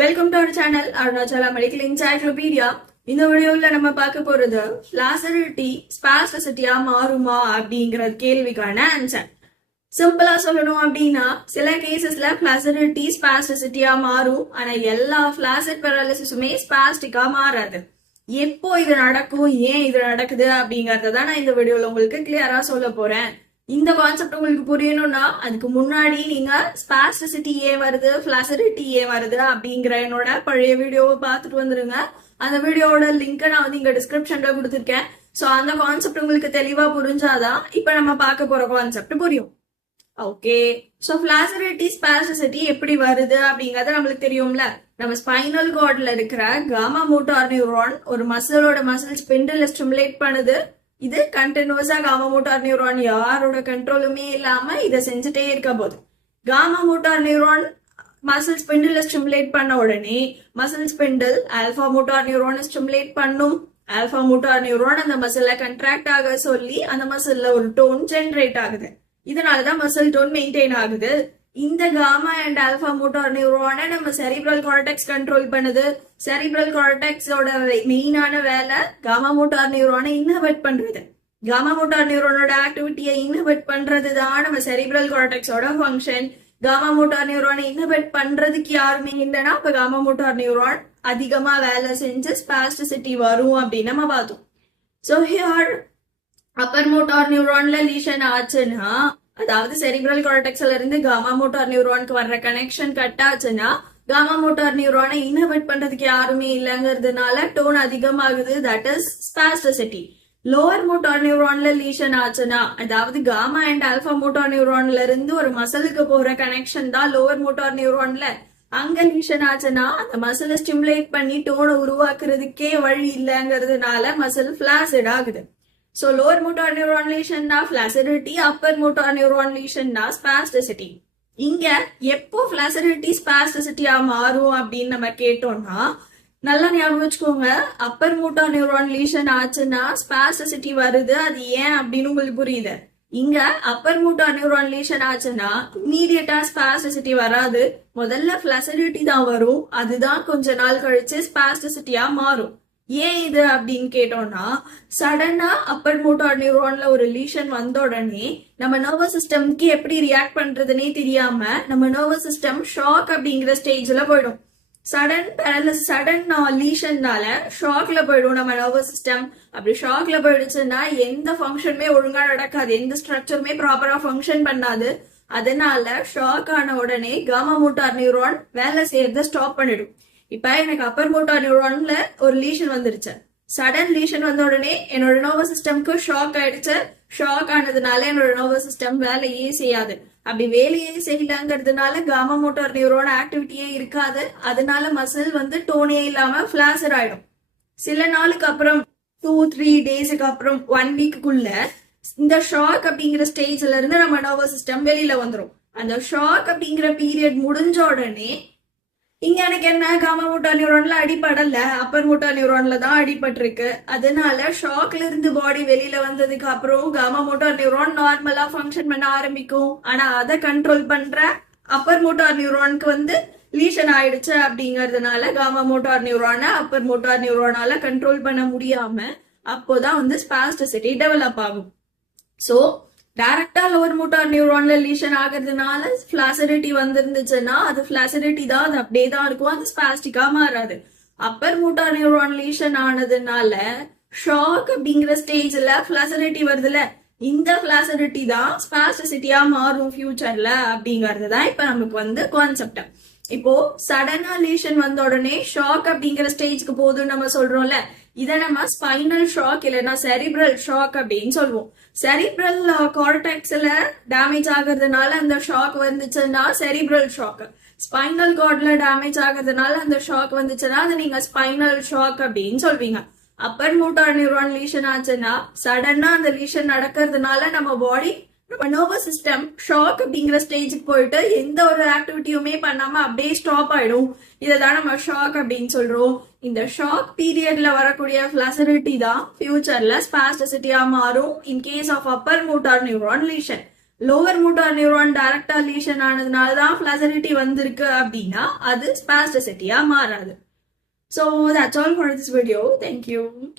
Welcome to our channel Arunachala medical encyclopedia. இந்த வீடியோல நம்ம பார்க்க போறது ஃபிளாசிடிட்டி ஸ்பாஸ்டிசிட்டியா மாறுமா அப்படிங்கிற கேள்விக்கான ஆன்சர். சிம்பிளா சொல்லணும் அப்படின்னா சில கேசஸ்ல ஃபிளாசிடிட்டி ஸ்பாஸ்டிசிட்டியா மாறும். ஆனா எல்லா ஃபிளாசிட் பேரலிசிஸுமே ஸ்பாஸ்டிக்கா மாறாது. எப்போ இது நடக்கும், ஏன் இது நடக்குது அப்படிங்கறத தான் நான் இந்த வீடியோல உங்களுக்கு கிளியரா சொல்ல போறேன். இந்த கான்செப்ட் உங்களுக்கு புரியணும்னா அதுக்கு முன்னாடி நீங்க ஸ்பாஸ்டிசிட்டி ஏன் வருது, ஃபிளாசிடிட்டி ஏன் வருது அப்படிங்கிற என்னோட பழைய வீடியோவை பார்த்துட்டு வந்துருங்க. அந்த வீடியோவோட லிங்கை நான் வந்து இங்க டிஸ்கிரிப்ஷன்ல கொடுத்துருக்கேன். ஸோ அந்த கான்செப்ட் உங்களுக்கு தெளிவா புரிஞ்சாதான் இப்ப நம்ம பார்க்க போற கான்செப்ட் புரியும். ஓகே, ஸோ ஃபிளாசிடிட்டி ஸ்பாஸ்டிசிட்டி எப்படி வருது அப்படிங்கறது நம்மளுக்கு தெரியும்ல. நம்ம ஸ்பைனல் கார்ட்ல இருக்கிற காமா மோட்டார் நியூரான் ஒரு மசில் ஸ்பிண்டில் ஸ்டிமுலேட் பண்ணுது. இது கண்டினியூஸா காமா மோட்டார் நியூரான் யாரோட கண்ட்ரோலுமே இல்லாம இதை செஞ்சுட்டே இருக்க போது gamma motor neuron muscle spindle stimulate பண்ண உடனே muscle spindle alpha motor neuron stimulate பண்ணும். ஆல்பா மோட்டார் நியூரான் அந்த மசில கண்ட்ராக்ட் ஆக சொல்லி அந்த மசில்ல ஒரு டோன் ஜென்ரேட் ஆகுது. இதனாலதான் மசில் டோன் மெயின்டைன் ஆகுது. இந்த காமா அண்ட் ஆல்பா மோட்டார் நியூரானை நம்ம செரிப்ரல் கார்டெக்ஸ் கண்ட்ரோல் பண்ணுது. செரிப்ரல் கார்டெக்ஸோட மெயினான வேலை காமா மோட்டார் நியூரானை இன்ஹிபிட் பண்றது. காமா மோட்டார் நியூரானோட ஆக்டிவிட்டியை இன்ஹிபிட் பண்றது தான் நம்ம செரிப்ரல் கார்டெக்ஸோட ஃபங்க்ஷன். காமா மோட்டார் நியூரானை இன்ஹிபிட் பண்றதுக்கு யாருமே இல்லைன்னா அப்ப காமா மோட்டார் நியூரான் அதிகமா வேலை செஞ்சு ஸ்பாஸ்டிசிட்டி வரும் அப்படின்னு நம்ம பார்த்தோம். ஸோ ஹியர் அப்பர் மோட்டார் நியூரான்ல லீஷன் ஆச்சுன்னா, அதாவது செரிப்ரல் கார்டெக்ஸ்ல இருந்து காமா மோட்டார் நியூரானுக்கு வர்ற கனெக்ஷன் கட் ஆச்சுன்னா காமா மோட்டார் நியூரானை இன்ஹிபிட் பண்றதுக்கு யாருமே இல்லைங்கிறதுனால டோன் அதிகமாகுது. That is spasticity. Lower motor நியூரான்ல லீஷன் ஆச்சுன்னா, அதாவது காமா அண்ட் ஆல்பா மோட்டார் நியூரான்ல இருந்து ஒரு மசிலுக்கு போற கனெக்ஷன் தான் லோவர் மோட்டார் நியூரான்ல. அங்க லீஷன் ஆச்சுன்னா அந்த மசிலை ஸ்டிமுலேட் பண்ணி டோனை உருவாக்குறதுக்கே வழி இல்லைங்கிறதுனால மசில் ஃபிளாசிட் ஆகுது. So lower motor neuron lesion na flaccidity, upper motor neuron lesion na spasticity. இங்க எப்போ flaccidity spasticity மாறும் அப்படின்னு நம்ம கேட்டோம்னா நல்லா ஞாபகம் வச்சுக்கோங்க. அப்பர் மோட்டார் நியூரான் லீஷன் ஆச்சுன்னா ஸ்பாஸ்டிசிட்டி வருது. அது ஏன் அப்படின்னு உங்களுக்கு புரியுது. இங்க அப்பர் மோட்டார் நியூரான் லீஷன் ஆச்சுன்னா இமீடியட்டா ஸ்பாஸ்டிசிட்டி வராது. முதல்ல ஃபிளாசிடிட்டி தான் வரும். அதுதான் கொஞ்ச நாள் கழிச்சு ஸ்பாஸ்டிசிட்டியா மாறும். ஏன் இது அப்படின்னு கேட்டோம்னா, சடனா அப்பர் மோட்டார் நியூரான்ல ஒரு லீஷன் வந்த உடனே நம்ம நர்வஸ் சிஸ்டம்க்கு எப்படி ரியாக்ட் பண்றதுன்னே தெரியாம நம்ம நர்வஸ் சிஸ்டம் ஷாக் அப்படிங்கிற ஸ்டேஜ்ல போயிடும். சடன் லீஷன்னால ஷாக்ல போயிடும் நம்ம நர்வஸ் சிஸ்டம். அப்படி ஷாக்ல போயிடுச்சுன்னா எந்த ஃபங்க்ஷனுமே ஒழுங்கா நடக்காது, எந்த ஸ்ட்ரக்சருமே ப்ராப்பரா ஃபங்க்ஷன் பண்ணாது. அதனால ஷாக் ஆன உடனே காமா மோட்டார் நியூரான் வேலை செய்யறத ஸ்டாப் பண்ணிடும். இப்ப எனக்கு அப்பர் மோட்டார் நியூரான்ல ஒரு லீஷன் வந்துருச்சு. சடன் லீஷன் வந்த உடனே என்னோட நர்வஸ் சிஸ்டம்க்கு ஷாக் ஆயிடுச்சு. ஷாக் ஆனதுனால என்னோட நர்வஸ் சிஸ்டம் வேலையே செய்யாது. அப்படி வேலையே செய்யலங்கிறதுனால காமா மோட்டார் நியூரான் ஆக்டிவிட்டியே இருக்காது. அதனால மசில் வந்து டோனே இல்லாம ஃபிளாசிட் ஆயிடும். சில நாளுக்கு அப்புறம் 2-3 டேஸுக்கு அப்புறம் 1 வீக்குள்ள இந்த ஷாக் அப்படிங்கிற ஸ்டேஜ்ல இருந்து நம்ம நர்வஸ் சிஸ்டம் வெளியில வந்துடும். அந்த ஷாக் அப்படிங்கிற பீரியட் முடிஞ்ச உடனே இங்க எனக்கு என்ன, காமா மோட்டார் நியூரான்ல அடிப்படல, அப்பர் மோட்டார் நியூரான்ல தான் அடிபட்டிருக்கு. அதனால ஷாக்ல இருந்து பாடி வெளியில வந்ததுக்கு அப்புறம் காமா மோட்டார் நியூரான் நார்மலா ஃபங்க்ஷன் பண்ண ஆரம்பிக்கும். ஆனா அதை கண்ட்ரோல் பண்ற அப்பர் மோட்டார் நியூரானுக்கு வந்து லீஷன் ஆயிடுச்சு. அப்படிங்கறதுனால காமா மோட்டார் நியூரான அப்பர் மோட்டார் நியூரானால கண்ட்ரோல் பண்ண முடியாம அப்போதான் வந்து ஸ்பாஸ்டிசிட்டி டெவலப் ஆகும். சோ டைரக்டா லோவர் மோட்டார் நியூரான்ல லீஷன் ஆகிறதுனால ஃபிளாசிடிட்டி வந்திருந்துச்சுன்னா அது ஃபிளாசிடிட்டி தான், அது அப்படியே தான் இருக்கும், அது ஸ்பாஸ்டிக்கா மாறாது. அப்பர் மோட்டார் நியூரான் லீஷன் ஆனதுனால ஷாக் அப்படிங்கிற ஸ்டேஜ்ல ஃபிளாசிடிட்டி வருதுல, இந்த ஃபிளாசிடிட்டி தான் ஸ்பாஸ்டிசிட்டியா மாறும் ஃபியூச்சர்ல அப்படிங்கறது தான் இப்ப நமக்கு வந்து கான்செப்ட். இப்போ சடனா லீஷன் வந்த உடனே ஷாக் அப்படிங்கிற ஸ்டேஜ்க்கு போதும் நம்ம சொல்றோம்ல, இதை நம்ம ஸ்பைனல் ஷாக் இல்லைன்னா செரிப்ரல் ஷாக் அப்படின்னு சொல்லுவோம். செரிப்ரல் கார்டெக்ஸ்ல டேமேஜ் ஆகுறதுனால அந்த ஷாக் வந்துச்சுன்னா செரிப்ரல் ஷாக். ஸ்பைனல் கார்ட்ல டேமேஜ் ஆகுறதுனால அந்த ஷாக் வந்துச்சுன்னா அது நீங்க ஸ்பைனல் ஷாக் அப்படின்னு சொல்வீங்க. அப்பர் மோட்டார் நியூரான் லீஷன் ஆச்சுன்னா சடனா அந்த லீஷன் நடக்கிறதுனால நம்ம பாடி, நம்ம நர்வஸ் சிஸ்டம் ஷாக் அப்படிங்கிற ஸ்டேஜுக்கு போயிட்டு எந்த ஒரு ஆக்டிவிட்டியுமே பண்ணாம அப்படியே ஸ்டாப் ஆயிடும். இதைதான் நம்ம ஷாக் அப்படின்னு சொல்றோம். இந்த ஷாக் பீரியட்ல வரக்கூடிய ஃபிளாசிடிட்டி தான் ஃபியூச்சர்ல ஸ்பாஸ்டிசிட்டியா மாறும் in case of upper motor neuron lesion. Lower motor neuron டைரக்டா லீஷன் ஆனதுனாலதான் ஃபிளாசிலிட்டி வந்திருக்கு அப்படின்னா அது ஸ்பாஸ்டிசிட்டியா மாறாது. So that's all for this video. Thank you.